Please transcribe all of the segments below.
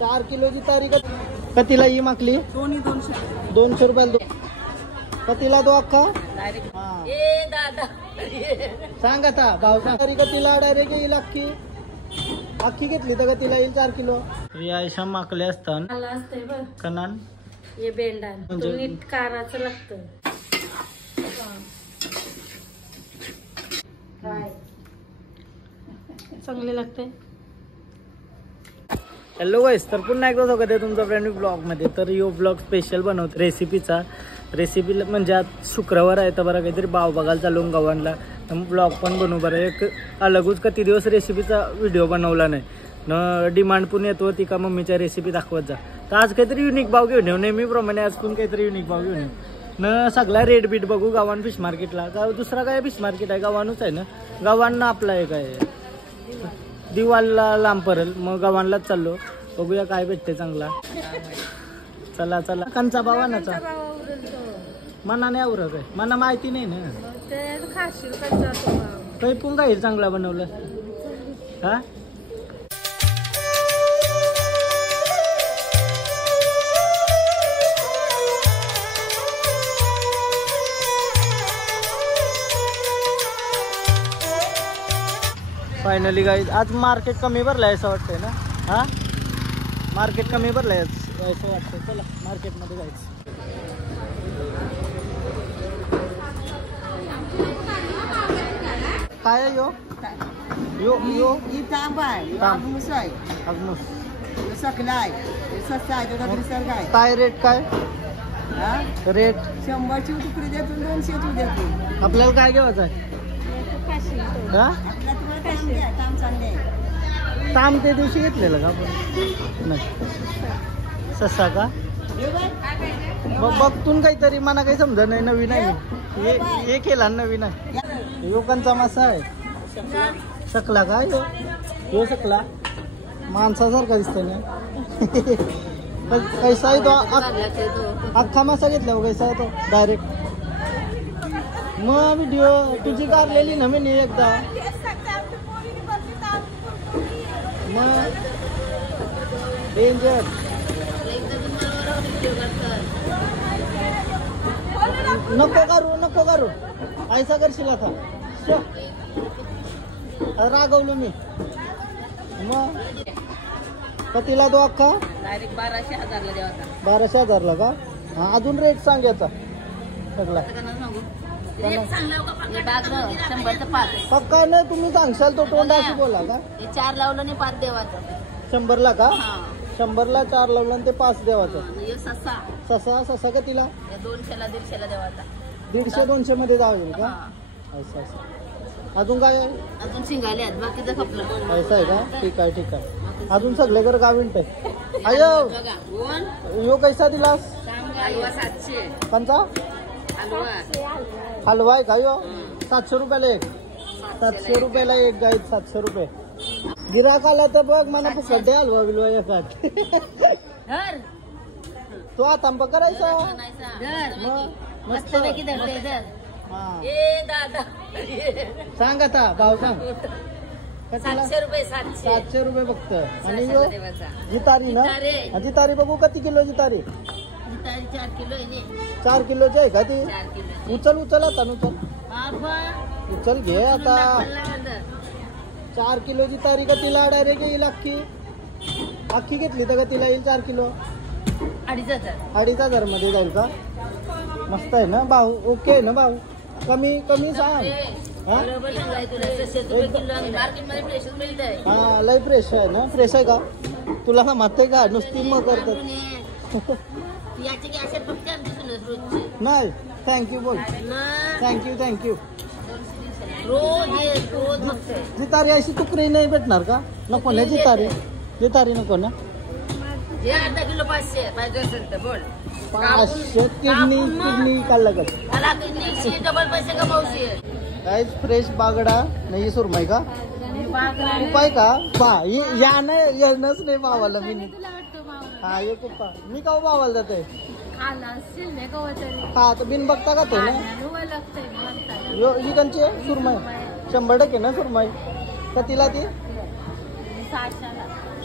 4 किलोची तारी कतीला ही माकली 200 रुपयाला कतीला तो अख्खा सांग आता भाव तारी कतीला डायरेक्ट येईल अख्खी घेतली तर कतीला येईल 4 किलो. आयशा माकले असतात कनान हे बेंडान म्हणजे काराचं लागतं. चांगले लागते. हॅलो गाईस, तर पुन्हा एकदा स्वागत आहे तुमचा ब्रँड न्यू ब्लॉग मध्ये. तर यो ब्लॉग स्पेशल बनवतो रेसिपीचा. रेसिपी म्हणजे आज शुक्रवार आहे तर बरं काहीतरी भाव बघायला चालू गव्हाणला ब्लॉग पण बनवू बरं. एक अलगूच किती दिवस रेसिपीचा व्हिडिओ बनवला नाही न डिमांड पण येतो ती का मम्मीच्या रेसिपी दाखवत जा. तर आज काहीतरी युनिक भाव घेऊन येऊ नेहमीप्रमाणे आज पण काहीतरी युनिक भाव घेऊन येऊ न सगळा रेट बीट बघू. गावान फिश मार्केटला दुसरा काय फिश मार्केट आहे गावानच आहे ना. गावांना आपला एक आहे दिवाळला लांब पडेल मग गावांनाच चाललो बघूया काय भेटते चांगला. चला चला कंचा भावानाचा मना नाही आवरत आहे मला माहिती नाही ना काही पण काय चांगला बनवलं हा. फायनली गाईज आज मार्केट कमी भरलाय असं वाटतंय ना. हा मार्केट कमी भरलाय असं वाटतंय. चला मार्केटमध्ये जायचं. काय आहे यो यो यो तांब आहे आगमुस आहे आगमुस सकलाय स्वस्त आहे तो डबरी सर काय काय रेट काय रेट 100ची तुकडी देतो 200ची देतो. आपल्याला काय घ्यायचं आहे हा ताम ते दिवशी घेतलेलं का आपण नाही ससा का बघतून काहीतरी मला काही समजा नाही. नवीन आहे हे केला नवीन आहे. लोकांचा मासा आहे सकला का यो सकला माणसासारखा दिसतोय ना. कैसा आहे तो अख्खा मासा घेतला कैसा आहे तो डायरेक्ट. मग व्हिडिओ तुझी काढलेली ना मी एकदा मग डेंजर नको करू ऐसा करशील आता रागवलो मी. मग कतीला तो अख्खा डायरेक्ट 12,000ला द्यावा. 12,000ला का. हा अजून रेट सांग याचा सगळा पक्का नाही तुम्ही सांगशाल तो तोंडाशी बोला का. 4 लावलं नाही 5 देवाचं. 100ला का 100ला 4 लावलं आणि ते 5 देवाचं. ससा का तिला 200ला 150ला देवाचा. 150-200 मध्ये जावेल का. असं अजून काय आहे अजून शिंगाले आहेत बाकीचं खपलं. असं आहे का. ठीक आहे अजून सगळे कर गाविंट आहे. अयो यो कैसा दिलास हलवा 700 कंचा हलवा आहे का यो 700 रुपयाला एक. 700 रुपयाला एक गाईड 700 रुपये. गिराक आला तर बघ मला फुकट हलवा बिलवा एखाद तो आता करायचा मस्त सांग आता भाव सांग. 700 रुपये 700 रुपये फक्त. आणि जितारी ना जितारी बघू किती किलोची तारी 4 किलो 4 किलोची आहे का ती. उचल आता उचल घे आता. 4 किलोची तारी का तिला डायरेक्ट येईल अख्खी घेतली तर का तिला येईल 4 किलो 2,500 मध्ये जाईल का. मस्त आहे ना भाऊ. ओके आहे ना भाऊ. कमी सांग हा लय फ्रेश आहे ना. फ्रेश आहे का तुला ना माहिती का नुसती मग करतात नाही. थँक्यू बोल थँक्यू. जितारी अशी तुकडी नाही भेटणार का. नको ना जितारी नको ना. 500 किडनी काढला का डबल पैसे कमावशी. काहीच फ्रेश बागडा नाही सुरमई का उपाय का बा या नाही येणंच नाही भावाला मी. हा ये कुप्पा मी का भावाला जाते हा तर बिन बघता का तो ना. यो ही कंची सुरमई 100% ना सुरमई का तिला ती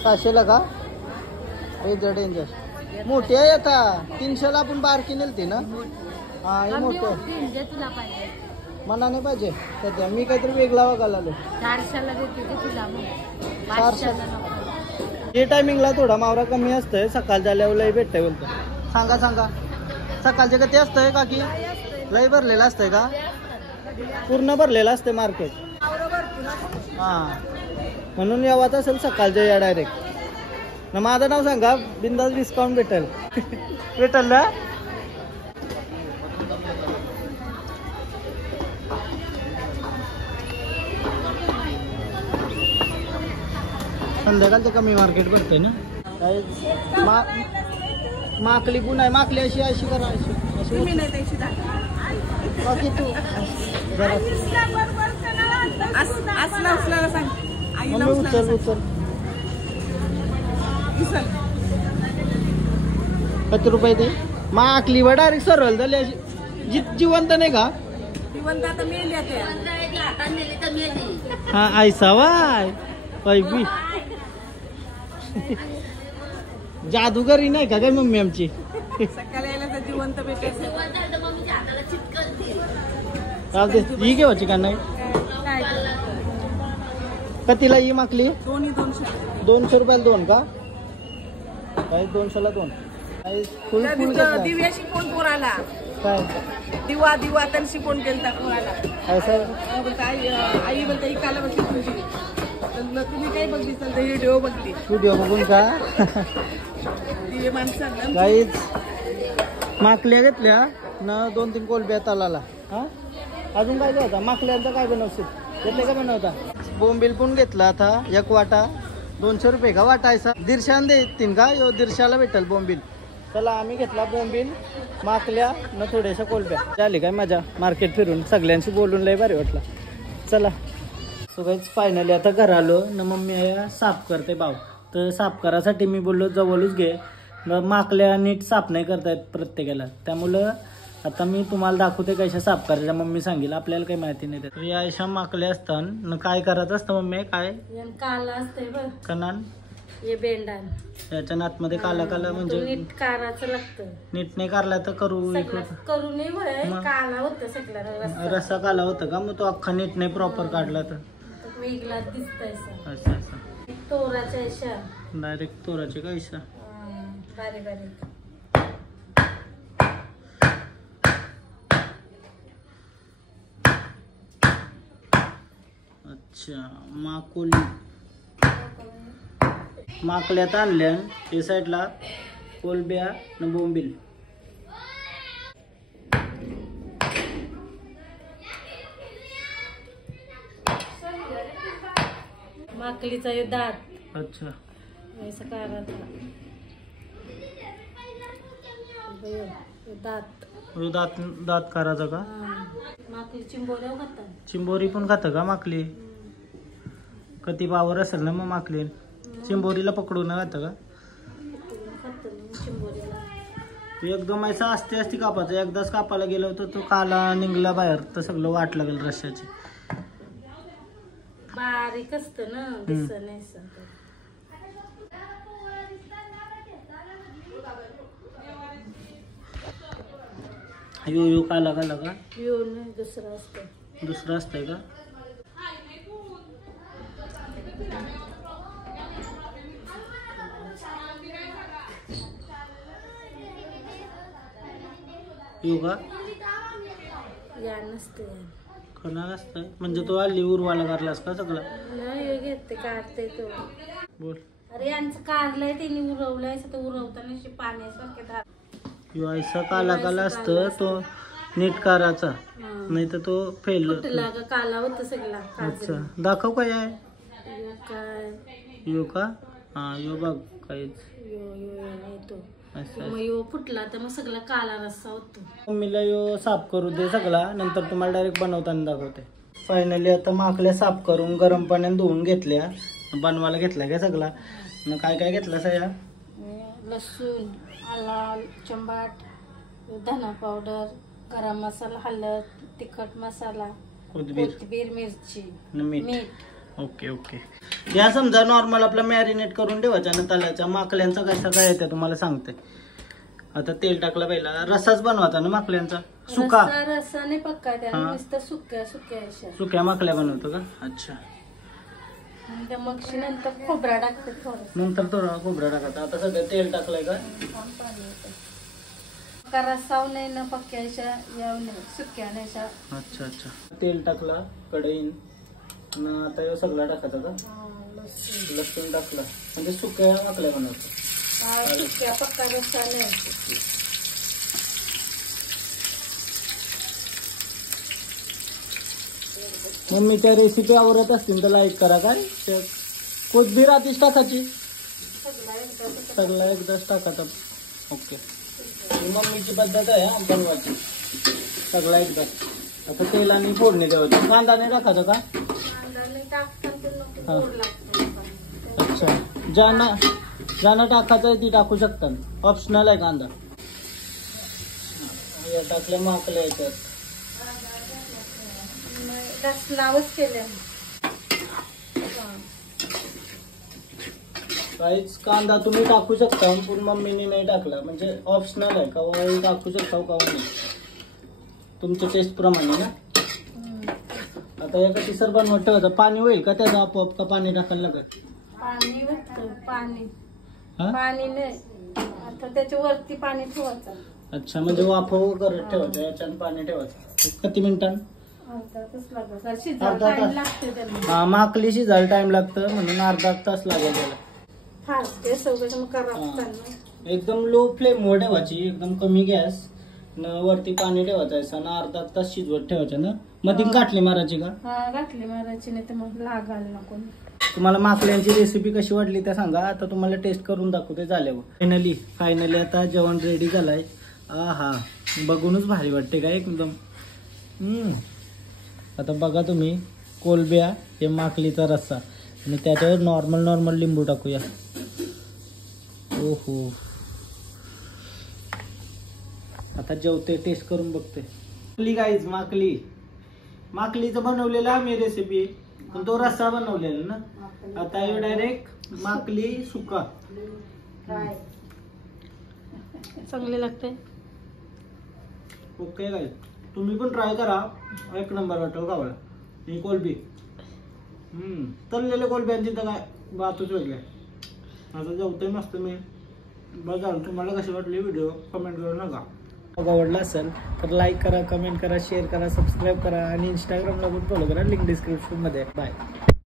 600ला का डेंजर मोठी आहे आता 300ला आपण बारकी नेलती ना. हा हे मोठे तुला पाहिजे मनाने पाहिजे सध्या. मी काहीतरी वेगळा बघायला आलो. 400ला देते ते तुला मग 400 हे टायमिंगला थोडा मावरा कमी असतंय. सकाळ झाल्यावर लय भेटतंय बोलतो. सांगा सांगा सकाळचे किती असतंय का की लय भरलेलं असतंय का. पूर्ण भरलेलं असते मार्केट. हा म्हणून यावाच असेल सकाळच्या या डायरेक्ट ना. माझं नाव सांगा बिंदास डिस्काउंट भेटेल. भेटेल ना. संध्याकाळचं कमी मार्केट भेटतंय ना. काय माकली पण आहे. माकली अशी अशी करा अशी अशी बाकी तू जरा मम्मी उचल उचल. किती रुपये ते माकली व डायरेक्ट सरळ झाली अशी जिवंत नाही का. हा ऐसा वाय बी जादूगरी नाही का काय मम्मी आमची. जिवंत ही घेवायची का नाही. कितीला ही माकली. 200 रुपयाला 2 का काय 200ला 2. फुल फुल दिव्याशी कोण पोराला काय दिवा दिवा त्यांशी कोण केलता पोराला. असं आई बोलते इकाला बघली तुझी. तुम्ही काय बघली तर व्हिडिओ बघली. व्हिडिओ बघून का माणसांना काहीच माकल्या घेतल्या न 2-3 कोलब्या तलाला. हा अजून काय होता माकल्यांचा काय बनवशील घेतले का बनवता. बोंबील पण घेतला आता 1 वाटा 200 रुपये का वाटायचा. 150 देतील का 150ला भेटेल बोंबील. चला आम्ही घेतला बोंबील माकल्या न थोड्याशा कोलब्या. झाली काय मजा मार्केट फिरून सगळ्यांशी बोलून लय भारी वाटला. चला सो गाईज फायनली आता घर आलो न. मम्मी साफ करते भाव तर साफ करायसाठी मी बोललो जवळच घे. माकल्या नीट साफ नाही करतायत प्रत्येकाला. त्यामुळं आता मी तुम्हाला दाखवते कशा साफ करायच्या. मम्मी सांगेल आपल्याला काही माहिती नाही त्यात. या अशा माकल्या असतात न काय करत असतं मम्मी काय काला असते बघ कनान हे बेंडान याच्या नातमध्ये काला काला म्हणजे नीट काराचं लागतं. नीट नाही कारला तर करू करू नये काला होतं सगळं रस्सा काला होता का मग तो अख्खा नीट नाही प्रॉपर काढला तर वेगळा दिसतंय. असं असं तोराच्या अशा डायरेक्ट तोराचे का अशा बारीक बारीक. अच्छा माकोली माकल्यात आणल्या हे साईडला कोलब्या न बोंबील. माकलीचा हे दात. अच्छा असं काराचा दात दात दात करायचा का. माकली चिंबोऱ्या खातात. चिंबोरी पण खातं का माकली. कधी पावर असेल ना मग माकली. चिंबोरीला पकडून खातं का. एकदम ऐसा असते असती कापायचं. एकदाच कापायला गेलं होतं तो काला निघला बाहेर तर सगळं वाट लागेल रश्याची. बारीक असतं ना दिसत नाही. यो यो काला काला का दुसरं असतं. दुसरं असतंय का. यो का या नसतं कला असतंय म्हणजे तो आली उरवाला करलास का सगळं. नाही घेते काढते तो. बोल अरे यांचं काढलंय त्यांनी उरवलंय उरवताना पाण्यासारखे धार. यो ऐसा काला काला असतं तो नीट करायचा नाही तर तो फेल काला होत सगळा. अच्छा दाखव काय आहे. काय यो का हा यो बघ काहीच यो फुटला तर मग सगळा काला रस्सा होतो. मम्मीला यो साफ करू दे सगळा नंतर तुम्हाला डायरेक्ट बनवताना दाखवते. फायनली आता माकल्या साफ करून गरम पाण्याने धुवून घेतल्या. बनवायला घेतला का सगळा. मग काय काय घेतला सया. लसूण आला चंबाट धना पावडर गरम मसाला हळद तिखट मसाला कोथिंबीर मिरची मीठ ओके ओके. या समजा नॉर्मल आपला मॅरिनेट करून ठेवायचा ना तल्याच्या माकल्यांचा कसा काय येते तुम्हाला सांगते. आता तेल टाकलं पहिला, रसाच बनवायचा ना माकल्यांचा सुका. रसाने पक्का त्या हा. नुसतं सुक्या सुक्या अशा. सुक्या माकल्या बनवतो का? अच्छा. आणि त्या मगशी नंतर खोबरा टाकते थोडं. नंतर थोडा खोबरा टाकायचा. आता सध्या तेल टाकलंय का? का रसाव नाही ना पक्क्या अशा याव नाही सुक्या नाही अशा. अच्छा अच्छा. तेल टाकला कढईन ना. आता हे सगळं टाकायचं का? लसूण टाकला म्हणजे सुक्या माकल्या बनवतो. सुक्या पक्का रस्सा नाही. मम्मीच्या रेसिपी आवडत असतील तर लाईक करा. काय कोथिंबीर आधीच टाकायची, सगळं एकदाच टाकायचं. ओके. ही मम्मीची पद्धत आहे हा बनवायची, सगळं एकदाच. आता तेलाने फोडणी द्यावं. कांदा नाही टाकायचा का? हा. अच्छा. ज्यांना टाकायचं आहे ती टाकू शकतात, ऑप्शनल आहे कांदा. टाकल्या माकल्या याच्यात लावच केल्या. काहीच कांदा तुम्ही टाकू शकता पण मम्मीने नाही टाकला, म्हणजे ऑप्शनल आहे. कवा टाकू शकता कवा नाही, तुमच्या टेस्ट प्रमाणे ना. आता एका टिसर बनवत ठेवायचं. पाणी होईल का त्याचं आपोआप का पाणी टाकायला लागत? पाणी भेटतं. पाणी हा? पाणी नाही. आता त्याच्या वरती पाणी ठेवायचं. अच्छा, म्हणजे वाफव करत ठेवायचं, याच्यात पाणी ठेवायचं. किती मिनिटां? अर्धा तास लागतो. शिजायला टाइम लागते त्याला. हा, माकली शिजायला टाइम लागतं म्हणून अर्धा तास लागेल त्याला. फास्ट ते सगळं मग करावं. एकदम लो फ्लेम वर ठेवायची, एकदम कमी गॅस न वरती पाणी ठेवायचं आणि अर्धा तास शिजवत ठेवायचं ना. मध्ये गाठली मारायची का? हा गाठली मारायची, नाही तर मग लागायला नको. तुम्हाला माकल्यांची रेसिपी कशी वाटली ते सांगा. आता तुम्हाला टेस्ट करून दाखवते झाल्यावर. फायनली आता जेवण रेडी झालंय. हा, बघूनच भारी वाटते काय एकदम. आता बघा तुम्ही, कोलब्या हे माकलीचा रस्सा आणि त्याच्यावर नॉर्मल लिंबू टाकूया. ओहो, आता जेवते, टेस्ट करून बघते. गाईज माकलीचं बनवलेला मी रेसिपी, पण तो रस्सा बनवलेला ना. आता हे डायरेक्ट माकली सुका. चांगले लागते. ओके गाईज, तुम्ही पण ट्राय करा. एक नंबर वाटेल गावाला. ही कोलबी तळलेल्या कोलब्यांची तर काय बातच वेगळी आहे. आता जेवतोय मस्त मी. बघा तुम्हाला कशी वाटली व्हिडिओ कमेंट करू नका. आवडला असेल तर लाईक करा, कमेंट करा, शेअर करा, सबस्क्राईब करा आणि इंस्टाग्रामला पण फॉलो करा. लिंक डिस्क्रिप्शन मध्ये. बाय.